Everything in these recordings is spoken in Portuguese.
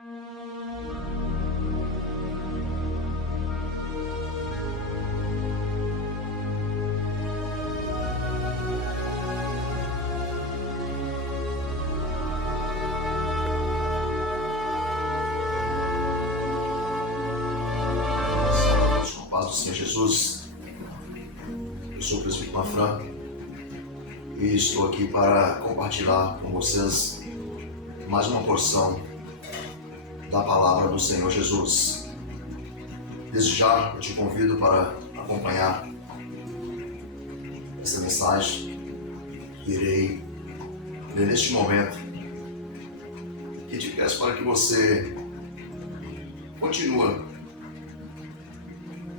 Com a paz do Senhor Jesus, eu sou o presbítero Mafran e estou aqui para compartilhar com vocês mais uma porção da palavra do Senhor Jesus. Desde já eu te convido para acompanhar essa mensagem que irei ler neste momento e te peço para que você continue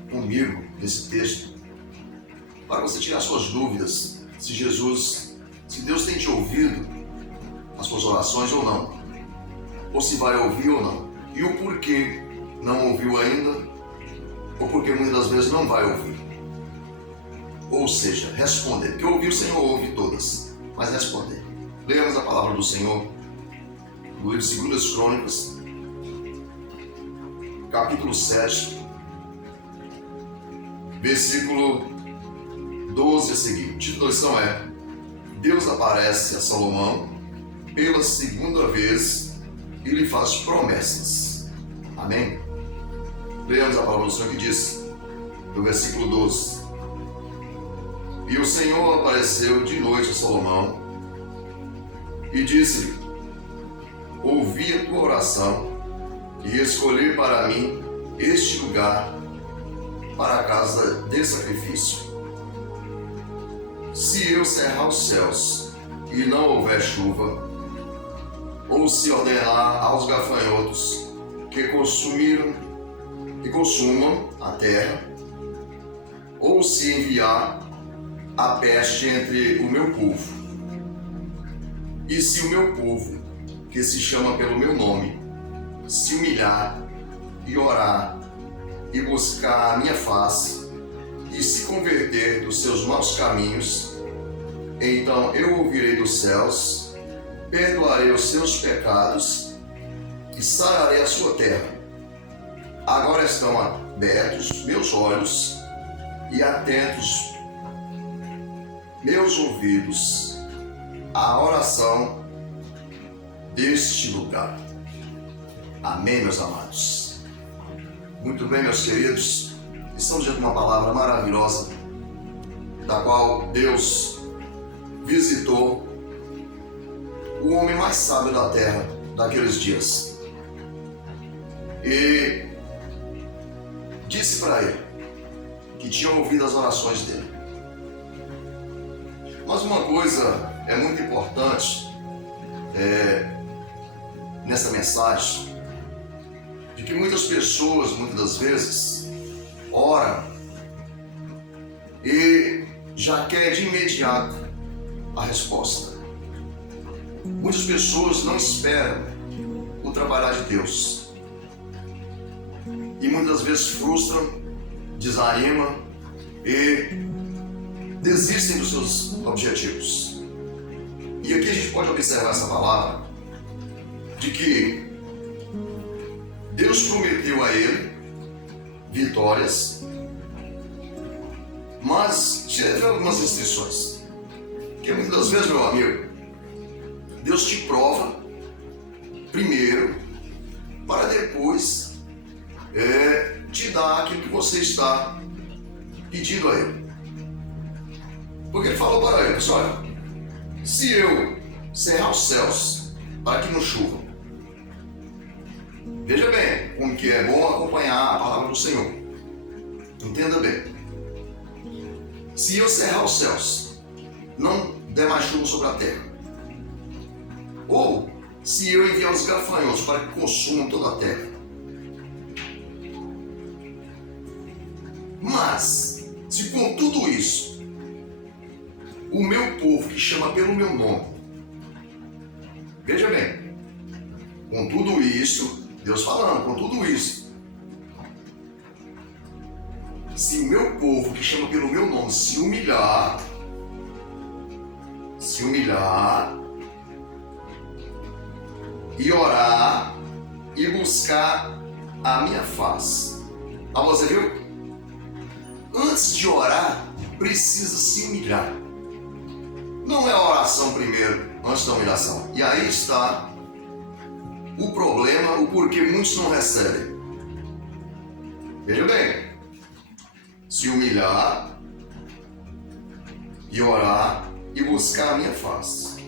comigo nesse texto para você tirar suas dúvidas se Deus tem te ouvido as suas orações ou não, ou se vai ouvir ou não, e o porquê não ouviu ainda, ou porque muitas das vezes não vai ouvir. Ou seja, responder, porque ouvir o Senhor ouve todas, mas responder. Leamos a palavra do Senhor no livro de 2 Crônicas, capítulo 7, versículo 12 a seguir. O título da lição é: Deus aparece a Salomão pela segunda vez e lhe faz promessas. Amém? Leamos a palavra do Senhor que diz, no versículo 12: E o Senhor apareceu de noite a Salomão e disse-lhe: Ouvi a tua oração e escolhi para mim este lugar para a casa de sacrifício. Se eu cerrar os céus e não houver chuva, ou se ordenar aos gafanhotos que consumam a terra, ou se enviar a peste entre o meu povo, e se o meu povo, que se chama pelo meu nome, se humilhar e orar e buscar a minha face e se converter dos seus maus caminhos, então eu ouvirei dos céus, perdoarei os seus pecados e sararei a sua terra. Agora estão abertos meus olhos e atentos meus ouvidos à oração deste lugar. Amém, meus amados. Muito bem, meus queridos, estamos diante de uma palavra maravilhosa, da qual Deus visitou o homem mais sábio da terra daqueles dias e disse para ele que tinha ouvido as orações dele. Mas uma coisa é muito importante nessa mensagem, de que muitas pessoas, muitas das vezes, oram e já quer de imediato a resposta. Muitas pessoas não esperam o trabalhar de Deus e muitas vezes frustram, desanimam e desistem dos seus objetivos. E aqui a gente pode observar essa palavra de que Deus prometeu a ele vitórias, mas teve algumas restrições. Porque muitas das vezes, meu amigo, Deus te prova primeiro para depois te dar aquilo que você está pedindo a ele. Porque ele falou para ele: olha, se eu cerrar os céus para que não chova, veja bem como que é bom acompanhar a palavra do Senhor. Entenda bem. Se eu cerrar os céus, não der mais chuva sobre a terra, ou se eu enviar os gafanhotos para que consumam toda a terra, mas se com tudo isso o meu povo que chama pelo meu nome, veja bem, com tudo isso, Deus falando, com tudo isso, se o meu povo que chama pelo meu nome se humilhar e orar e buscar a minha face. Ah, você viu? Antes de orar, precisa se humilhar. Não é a oração primeiro, antes da humilhação. E aí está o problema, o porquê muitos não recebem. Veja bem, se humilhar e orar e buscar a minha face.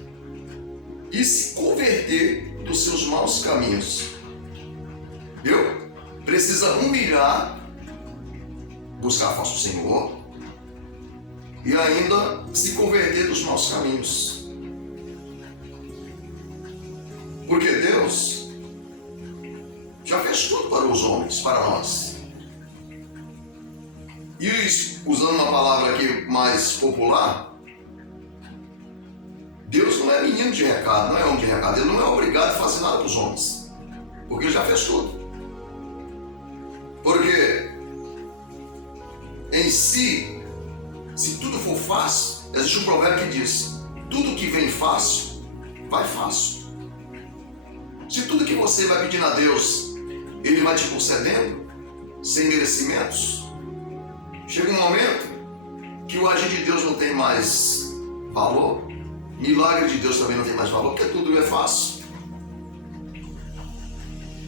E se converter dos seus maus caminhos. Viu? Precisa humilhar, buscar a face do Senhor e ainda se converter dos maus caminhos. Porque Deus já fez tudo para os homens, para nós. E usando uma palavra aqui mais popular, Deus não é menino de recado, não é homem de recado. Ele não é obrigado a fazer nada para os homens, porque Ele já fez tudo. Porque em si, se tudo for fácil, existe um provérbio que diz: tudo que vem fácil, vai fácil. Se tudo que você vai pedindo a Deus, Ele vai te concedendo, sem merecimentos, chega um momento que o agir de Deus não tem mais valor, milagre de Deus também não tem mais valor, porque tudo é fácil.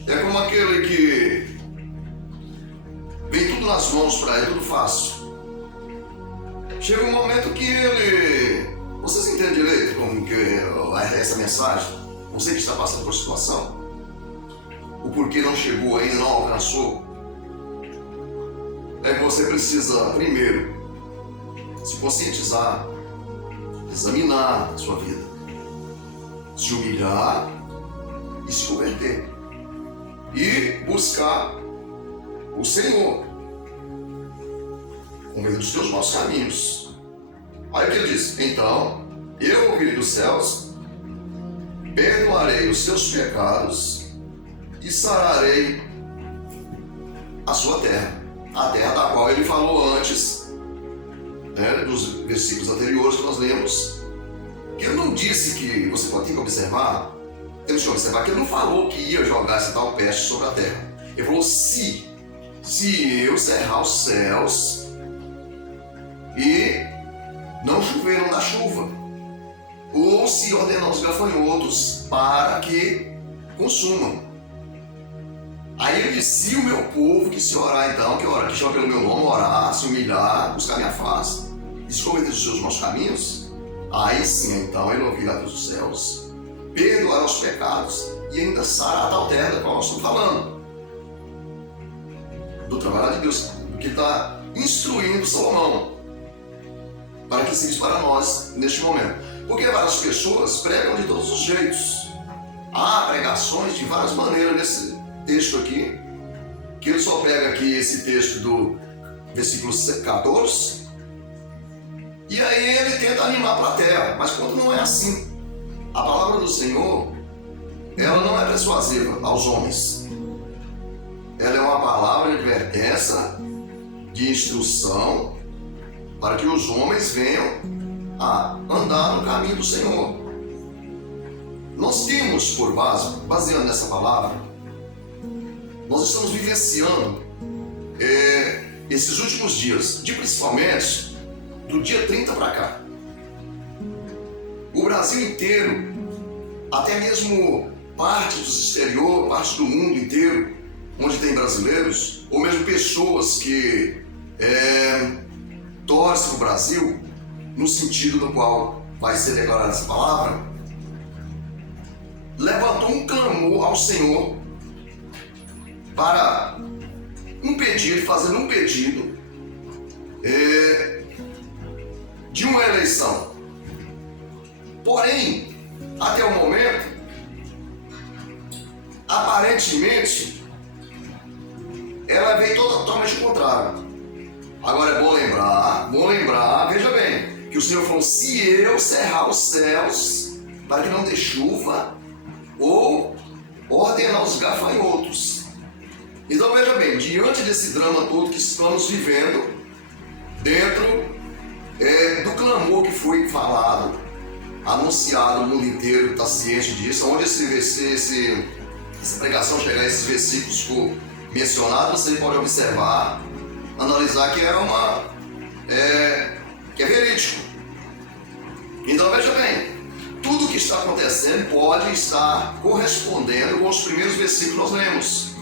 É como aquele que vem tudo nas mãos para ele, tudo fácil. Chega um momento que ele... Vocês entendem direito como que é essa mensagem? Você que está passando por situação, o porquê não chegou ainda, não alcançou, é que você precisa, primeiro, se conscientizar, examinar a sua vida, se humilhar e se converter. E buscar o Senhor, com medo dos teus maus caminhos. Aí que ele diz: então, eu ouvirei dos céus, perdoarei os seus pecados e sararei a sua terra. A terra da qual ele falou antes, né, dos versículos anteriores que nós lemos, que ele não disse que, você pode ter que observar, temos que observar que ele não falou que ia jogar essa tal peste sobre a terra. Ele falou: se eu cerrar os céus e não chover, não dá chuva, ou se ordenar os gafanhotos para que consumam. Aí ele disse: se o meu povo que se orar então, que chama pelo meu nome, orar, se humilhar, buscar minha face e se converter dos seus maus caminhos, aí sim então ele ouvirá dos céus, perdoará os pecados e ainda sarará a tal terra da qual nós estamos falando. Do trabalho de Deus, do que está instruindo Salomão, para que sirva para nós neste momento. Porque várias pessoas pregam de todos os jeitos. Há pregações de várias maneiras nesse texto aqui, que ele só pega aqui esse texto do versículo 14, e aí ele tenta animar para a terra, mas quando não é assim. A palavra do Senhor, ela não é persuasiva aos homens. Ela é uma palavra de advertência, de instrução, para que os homens venham a andar no caminho do Senhor. Nós temos por base, baseando nessa palavra, nós estamos vivenciando esses últimos dias, principalmente do dia 30 para cá. O Brasil inteiro, até mesmo parte do exterior, parte do mundo inteiro, onde tem brasileiros, ou mesmo pessoas que torcem o Brasil, no sentido no qual vai ser declarada essa palavra, levantou um clamor ao Senhor para fazendo um pedido de uma eleição. Porém, até o momento, aparentemente, ela veio totalmente contrária. Agora é bom lembrar, veja bem, que o Senhor falou: se eu cerrar os céus para que não dê chuva, ou ordenar os gafanhotos. Então veja bem, diante desse drama todo que estamos vivendo, dentro do clamor que foi falado, anunciado, o mundo inteiro está ciente disso, onde esse essa pregação chegar a esses versículos que for mencionado, você pode observar, analisar que que é verídico. Então veja bem, tudo o que está acontecendo pode estar correspondendo com os primeiros versículos que nós lemos.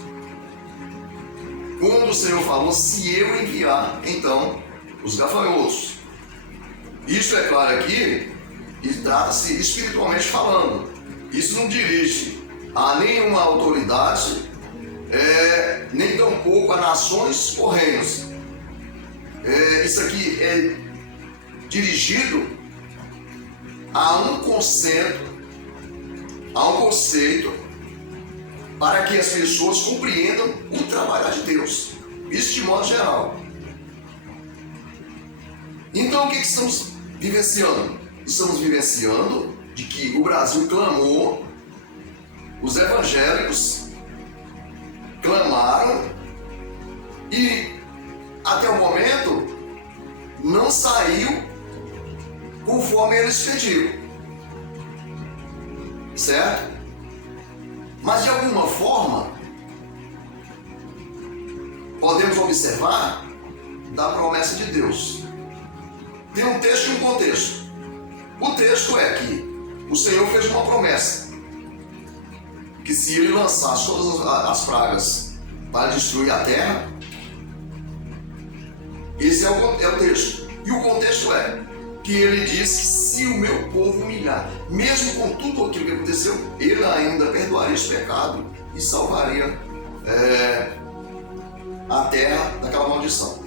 Quando o Senhor falou, se eu enviar, então, os gafanhotos. Isso é claro aqui, e trata-se espiritualmente falando. Isso não dirige a nenhuma autoridade, nem tampouco a nações ou reinos. Isso aqui é dirigido a um conceito, para que as pessoas compreendam o trabalho de Deus. Isso de modo geral. Então o que estamos vivenciando? Estamos vivenciando de que o Brasil clamou, os evangélicos clamaram e até o momento não saiu conforme eles pediram, certo? Mas de alguma forma podemos observar da promessa de Deus. Tem um texto e um contexto. O texto é que o Senhor fez uma promessa, que se ele lançasse todas as pragas para destruir a terra, esse é o texto. E o contexto é que ele disse: se o meu povo humilhar, mesmo com tudo aquilo que aconteceu, ele ainda perdoaria esse pecado e salvaria a terra daquela maldição.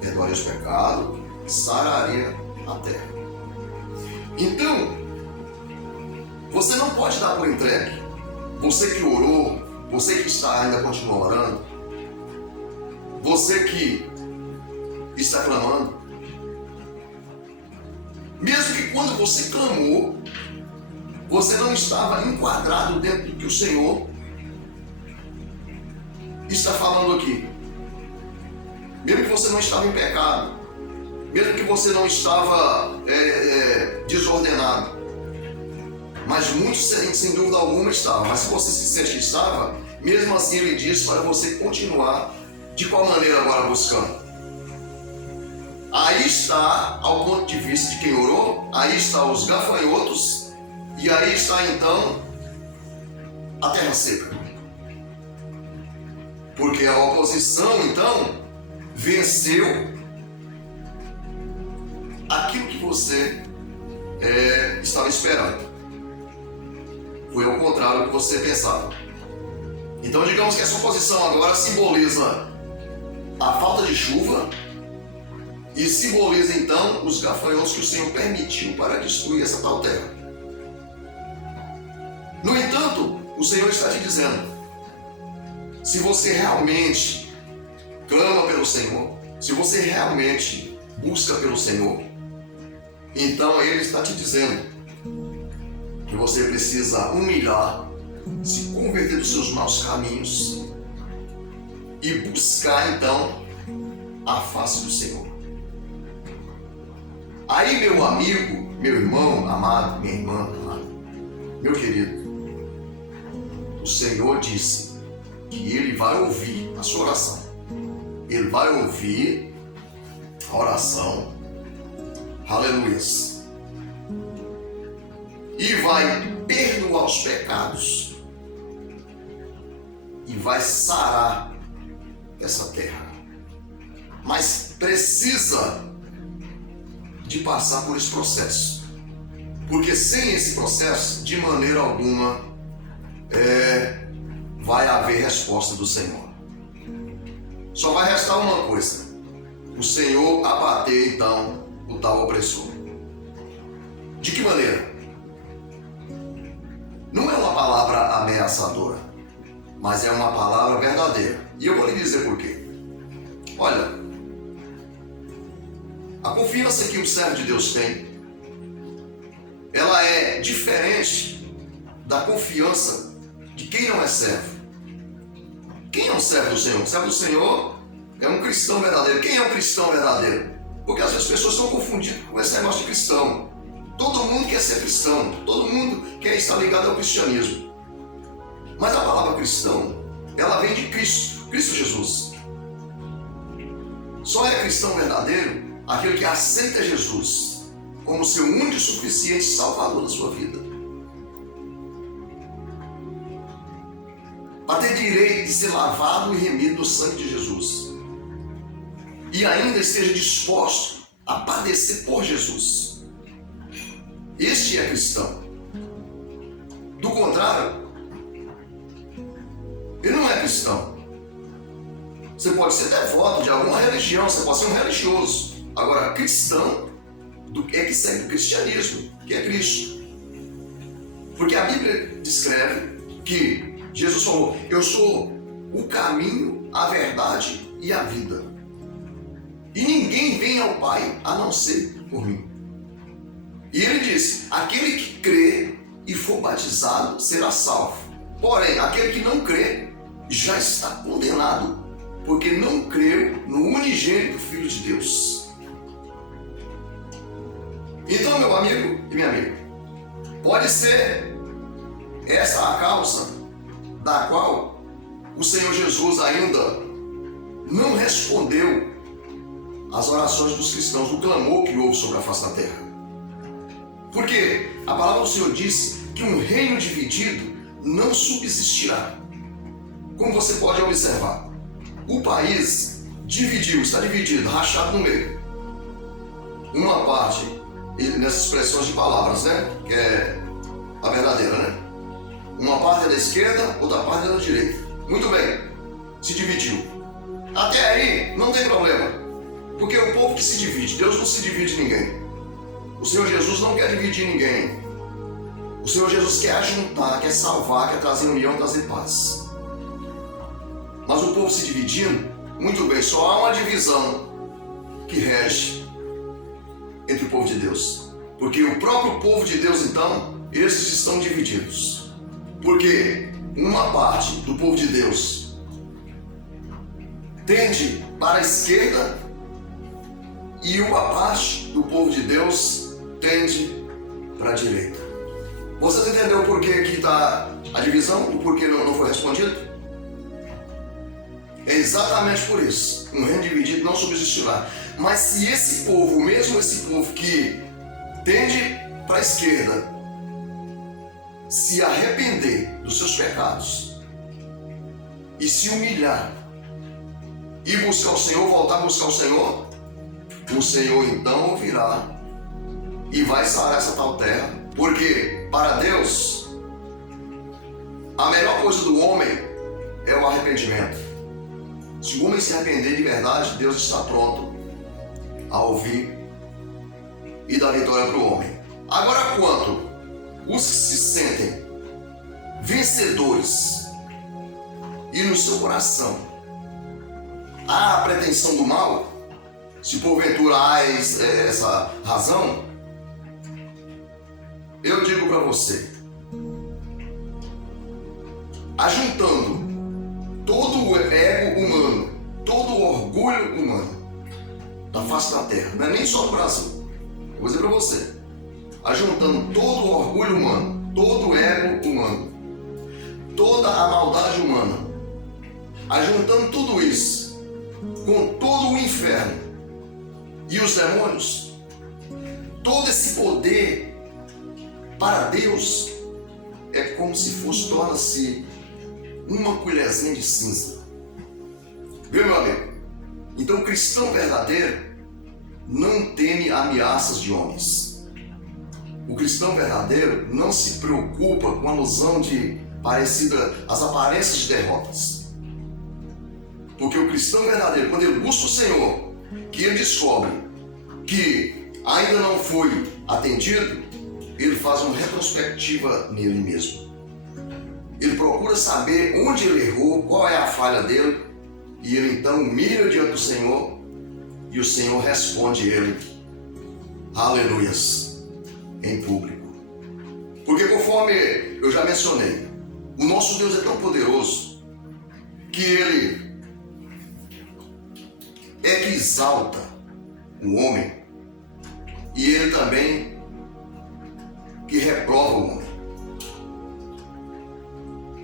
Perdoaria esse pecado e sararia a terra. Então, você não pode dar por entregue. Você que orou, você que ainda continua orando, você que está clamando, mesmo que quando você clamou, você não estava enquadrado dentro do que o Senhor está falando aqui. Mesmo que você não estava em pecado, mesmo que você não estava desordenado, mas muitos sem dúvida alguma estavam. Mas se você se sente que estava, mesmo assim ele diz para você continuar. De qual maneira agora buscando? Aí está, ao ponto de vista de quem orou, aí está os gafanhotos, e aí está então a terra seca. Porque a oposição então venceu aquilo que você estava esperando. Foi ao contrário do que você pensava. Então digamos que essa oposição agora simboliza a falta de chuva, e simboliza então os gafanhotos que o Senhor permitiu para destruir essa tal terra. No entanto, o Senhor está te dizendo: se você realmente clama pelo Senhor, se você realmente busca pelo Senhor, então Ele está te dizendo que você precisa humilhar, se converter dos seus maus caminhos e buscar então a face do Senhor. Aí, meu amigo, meu irmão amado, minha irmã amada, meu querido, o Senhor disse que Ele vai ouvir a sua oração. Ele vai ouvir a oração, aleluia, e vai perdoar os pecados e vai sarar essa terra. Mas precisa de passar por esse processo, porque sem esse processo, de maneira alguma, vai haver resposta do Senhor. Só vai restar uma coisa: o Senhor abater então o tal opressor. De que maneira? Não é uma palavra ameaçadora, mas é uma palavra verdadeira. E eu vou lhe dizer por quê. Olha, a confiança que o servo de Deus tem, ela é diferente da confiança de quem não é servo. Quem é um servo do Senhor? O servo do Senhor é um cristão verdadeiro. Quem é um cristão verdadeiro? Porque às vezes as pessoas estão confundidas com esse negócio de cristão. Todo mundo quer ser cristão, todo mundo quer estar ligado ao cristianismo. Mas a palavra cristão, ela vem de Cristo, Cristo Jesus. Só é cristão verdadeiro aquele que aceita Jesus como seu único e suficiente salvador da sua vida. Para ter direito de ser lavado e remido no sangue de Jesus. E ainda esteja disposto a padecer por Jesus. Este é cristão. Do contrário, ele não é cristão. Você pode ser devoto de alguma religião, você pode ser um religioso. Agora, cristão é que segue o cristianismo, que é Cristo. Porque a Bíblia descreve que Jesus falou: eu sou o caminho, a verdade e a vida. E ninguém vem ao Pai a não ser por mim. E ele disse: aquele que crê e for batizado será salvo. Porém, aquele que não crê já está condenado, porque não creu no unigênito Filho de Deus. Então, meu amigo e minha amiga, pode ser essa a causa da qual o Senhor Jesus ainda não respondeu às orações dos cristãos, do clamor que houve sobre a face da terra. Porque a palavra do Senhor disse que um reino dividido não subsistirá. Como você pode observar, o país dividiu, está dividido, rachado no meio. Uma parte, nessas expressões de palavras, né? Que é a verdadeira, né? Uma parte é da esquerda, outra parte é da direita. Muito bem, se dividiu. Até aí não tem problema, porque o povo que se divide, Deus não se divide de ninguém. O Senhor Jesus não quer dividir ninguém. O Senhor Jesus quer ajuntar, quer salvar, quer trazer união, trazer paz. Mas o povo se dividindo, muito bem, só há uma divisão que rege entre o povo de Deus. Porque o próprio povo de Deus, então, esses estão divididos. Porque uma parte do povo de Deus tende para a esquerda e uma parte do povo de Deus tende para a direita. Vocês entenderam por que aqui está a divisão? O porquê não foi respondido? É exatamente por isso. Um reino dividido não subsistirá. Mas se esse povo, mesmo esse povo que tende para a esquerda, se arrepender dos seus pecados e se humilhar e buscar o Senhor, voltar a buscar o Senhor então ouvirá e vai sarar essa tal terra. Porque para Deus, a melhor coisa do homem é o arrependimento. Se o homem se arrepender de verdade, Deus está pronto a ouvir e dar vitória para o homem. Agora, quanto os que se sentem vencedores e no seu coração há a pretensão do mal, se porventura há essa razão, eu digo para você, ajuntando todo o ego humano, todo o orgulho humano da face da terra, não é nem só do Brasil, eu vou dizer para você, ajuntando todo o orgulho humano, todo o ego humano, toda a maldade humana, ajuntando tudo isso com todo o inferno e os demônios, todo esse poder para Deus é como se fosse, torna-se uma colherzinha de cinza. Viu, meu amigo? Então o cristão verdadeiro não teme ameaças de homens. O cristão verdadeiro não se preocupa com a ilusão de as aparências de derrotas. Porque o cristão verdadeiro, quando ele busca o Senhor, que ele descobre que ainda não foi atendido, ele faz uma retrospectiva nele mesmo. Ele procura saber onde ele errou, qual é a falha dele, e ele então humilha diante do Senhor, e o Senhor responde ele, aleluias, em público. Porque conforme eu já mencionei, o nosso Deus é tão poderoso, que ele é que exalta o homem, e ele também que reprova o homem.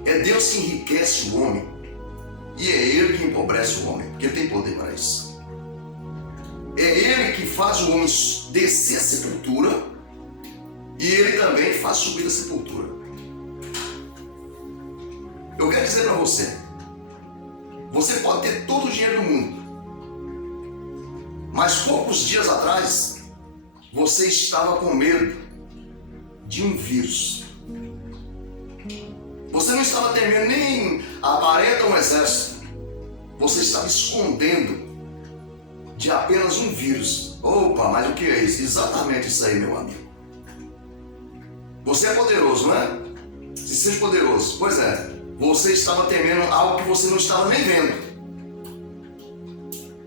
É Deus que enriquece o homem e é Ele que empobrece o homem, porque Ele tem poder para isso. É Ele que faz o homem descer a sepultura e Ele também faz subir a sepultura. Eu quero dizer para você, você pode ter todo o dinheiro do mundo, mas poucos dias atrás você estava com medo de um vírus. Você não estava temendo nem a parede ou um exército. Você estava escondendo de apenas um vírus. Opa, mas o que é isso? Exatamente isso aí, meu amigo. Você é poderoso, não é? Se seja poderoso. Pois é, você estava temendo algo que você não estava nem vendo.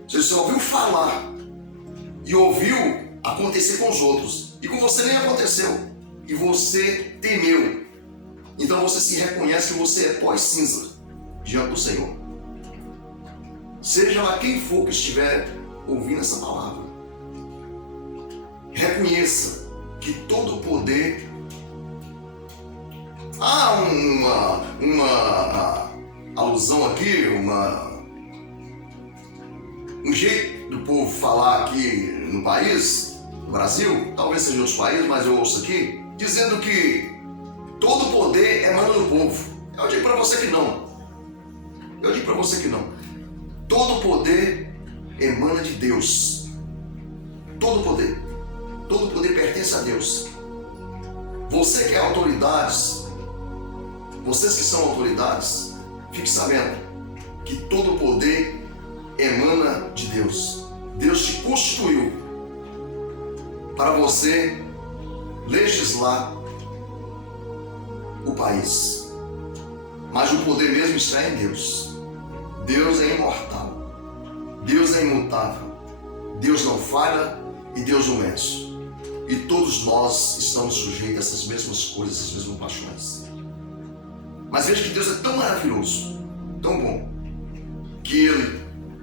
Você só ouviu falar e ouviu acontecer com os outros. E com você nem aconteceu. E você temeu. Então você se reconhece que você é pó e cinza diante do Senhor. Seja lá quem for que estiver ouvindo essa palavra, reconheça que todo o poder... Há uma alusão aqui, um jeito do povo falar aqui no país, no Brasil, talvez seja em outros países, mas eu ouço aqui, dizendo que todo o poder emana do povo. Eu digo para você que não. Eu digo para você que não. Todo o poder emana de Deus. Todo o poder. Todo o poder pertence a Deus. Você que é autoridades, vocês que são autoridades, fique sabendo que todo o poder emana de Deus. Deus te constituiu para você legislar o país. Mas o poder mesmo está em Deus. Deus é imortal. Deus é imutável. Deus não falha e Deus não mente. E todos nós estamos sujeitos a essas mesmas coisas, essas mesmas paixões. Mas veja que Deus é tão maravilhoso, tão bom, que Ele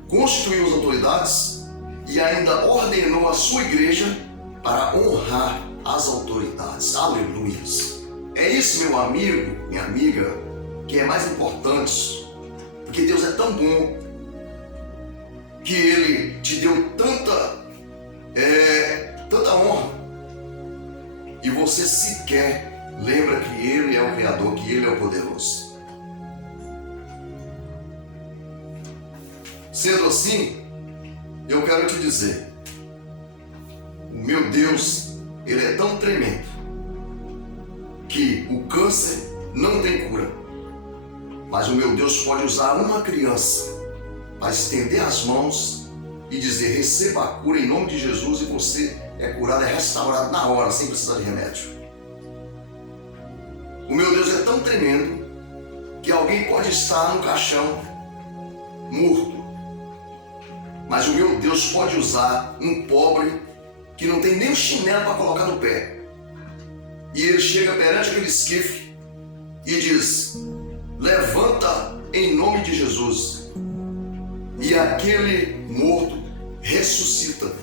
constituiu as autoridades e ainda ordenou a sua igreja para honrar as autoridades. Aleluias! É isso, meu amigo, minha amiga, que é mais importante, porque Deus é tão bom que Ele te deu tanta honra e você sequer lembra que Ele é o Criador, que Ele é o poderoso. Sendo assim, eu quero te dizer, o meu Deus, Ele é tão tremendo que o câncer não tem cura. Mas o meu Deus pode usar uma criança para estender as mãos e dizer: receba a cura em nome de Jesus, e você é curado, é restaurado na hora, sem precisar de remédio. O meu Deus é tão tremendo que alguém pode estar no caixão morto, mas o meu Deus pode usar um pobre que não tem nem um chinelo para colocar no pé. E ele chega perante aquele esquife e diz: levanta em nome de Jesus. E aquele morto ressuscita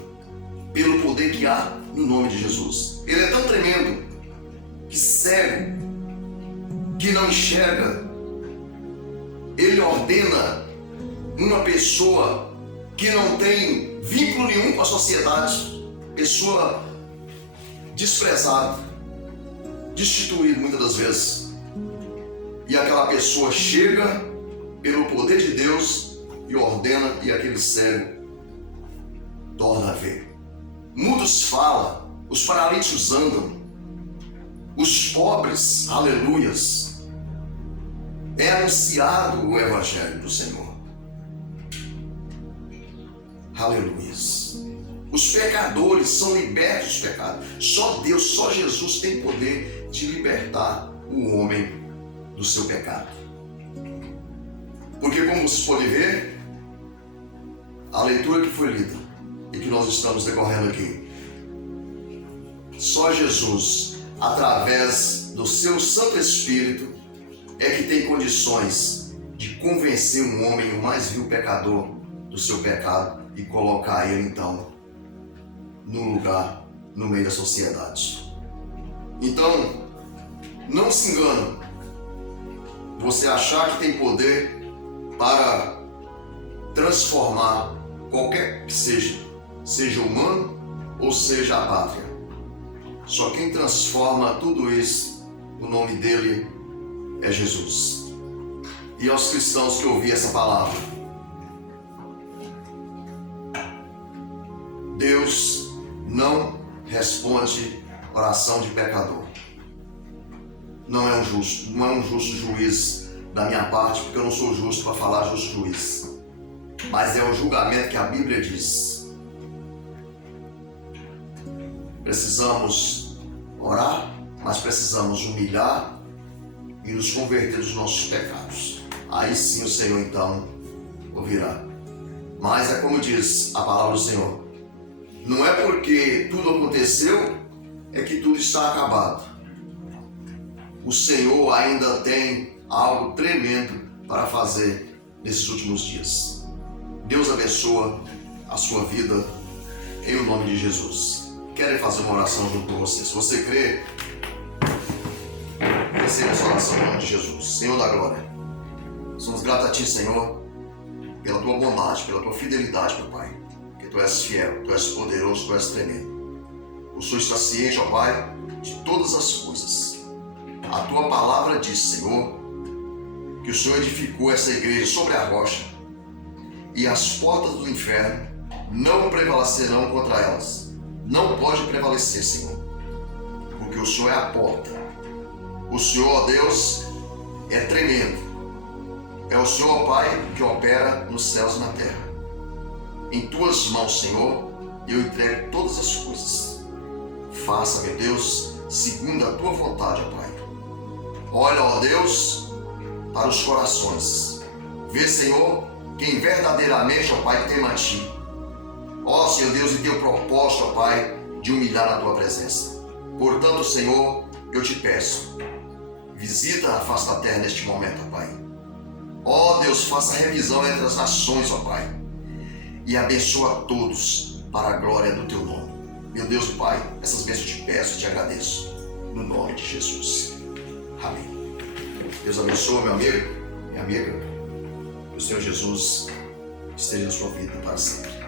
pelo poder que há no nome de Jesus. Ele é tão tremendo que cego, que não enxerga, ele ordena uma pessoa que não tem vínculo nenhum com a sociedade, pessoa desprezada, destituída muitas das vezes, e aquela pessoa chega pelo poder de Deus e ordena, e aquele cego torna a ver. Muitos falam, os paralíticos andam, os pobres, aleluias, é anunciado o Evangelho do Senhor. Aleluias. Os pecadores são libertos dos pecados. Só Deus, só Jesus tem poder de libertar o homem do seu pecado. Porque, como você pode ver, a leitura que foi lida e que nós estamos decorrendo aqui, só Jesus, através do seu Santo Espírito, é que tem condições de convencer um homem, o mais vil pecador, do seu pecado e colocar ele então num lugar no meio da sociedade. Então, não se engane. você achar que tem poder para transformar qualquer que seja humano ou seja a pátria. Só quem transforma tudo isso, o nome dele é Jesus. E aos cristãos que ouviram essa palavra, Deus não responde oração de pecador. Não é um justo juiz da minha parte, porque eu não sou justo para falar justo juiz. Mas é o julgamento que a Bíblia diz. Precisamos orar, mas precisamos humilhar e nos converter dos nossos pecados. Aí sim o Senhor então ouvirá. Mas é como diz a palavra do Senhor. Não é porque tudo aconteceu, é que tudo está acabado. O Senhor ainda tem algo tremendo para fazer nesses últimos dias. Deus abençoa a sua vida em o nome de Jesus. Quero fazer uma oração junto com você. Se você crê, receba essa oração em nome de Jesus. Senhor da glória, somos gratos a Ti, Senhor, pela Tua bondade, pela Tua fidelidade, meu Pai. Que Tu és fiel, Tu és poderoso, Tu és tremendo. O Senhor está ciente, ó Pai, de todas as coisas. A Tua palavra diz, Senhor, que o Senhor edificou essa igreja sobre a rocha e as portas do inferno não prevalecerão contra elas. Não pode prevalecer, Senhor, porque o Senhor é a porta. O Senhor, ó Deus, é tremendo. É o Senhor, ó Pai, que opera nos céus e na terra. Em Tuas mãos, Senhor, eu entrego todas as coisas. Faça, meu Deus, segundo a Tua vontade, ó Pai. Olha, ó Deus, para os corações. Vê, Senhor, quem verdadeiramente, ó Pai, tema a Ti. Ó, Senhor Deus, e Teu propósito, ó Pai, de humilhar na Tua presença. Portanto, Senhor, eu te peço, visita a face da terra neste momento, ó Pai. Ó Deus, faça revisão entre as nações, ó Pai, e abençoa a todos para a glória do Teu nome. Meu Deus, Pai, essas bênçãos eu te peço e te agradeço, no nome de Jesus. Amém. Deus abençoe, meu amigo, minha amiga. Que o Senhor Jesus esteja na sua vida para sempre.